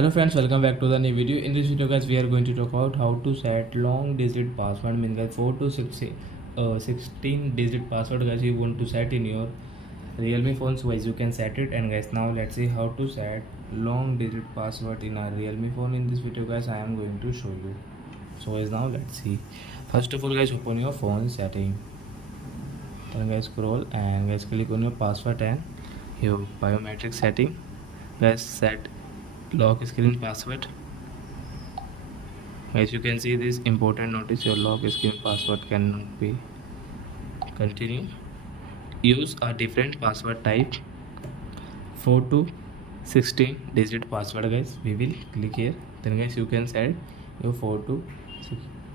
Hello friends, welcome back to the new video. In this video guys, we are going to talk about how to set long digit password, means guys 4 to 16 digit password guys you want to set in your Realme phone. So guys you can set it, and guys now let's see how to set long digit password in our Realme phone. In this video guys I am going to show you. So guys now let's see. First of all guys, open your phone setting, then guys scroll and guys click on your password and your biometric setting. Guys set lock screen password. As you can see this important notice, your lock screen password cannot be continue. Use a different password type, 4 to 16 digit password guys. We will click here, then guys you can set your 4 to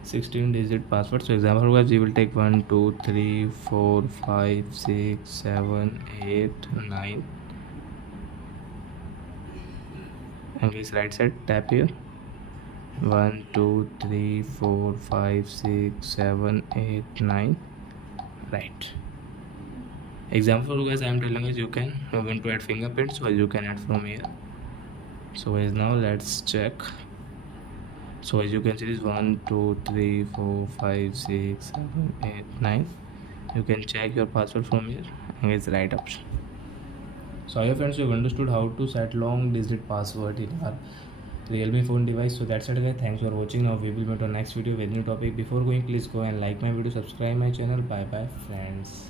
16 digit password. So example guys, we will take 1 2 3 4 5 6 7 8 9, and guys right side tap here 1 2 3 4 5 6 7 8 9, right. Example guys, I am telling guys you can want to add fingerprint, so you can add from here. So guys now let's check. So as you can see this 1 2 3 4 5 6 7 8 9, you can check your password from here, and it's right option. So I hope friends you have understood how to set long digit password in our Realme phone device. So that's it guys, thanks for watching. Now we will meet on next video with new topic. Before going, please go and like my video, subscribe my channel. Bye bye friends.